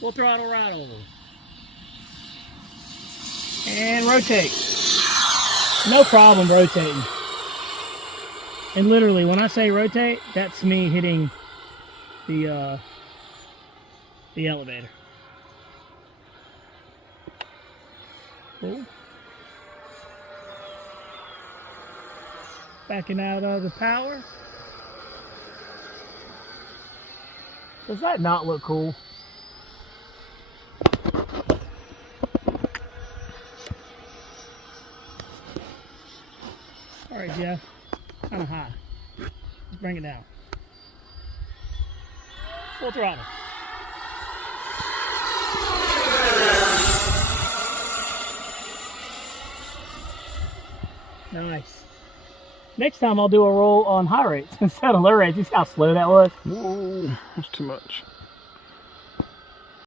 Full throttle rattle. And rotate. No problem rotating. And literally, when I say rotate, that's me hitting the elevator. Cool. Backing out of the power. Does that not look cool? All right, Jeff. Kind of high. Let's bring it down. Full throttle. Nice. Next time I'll do a roll on high rates instead of low rates. You see how slow that was? Whoa, that's too much.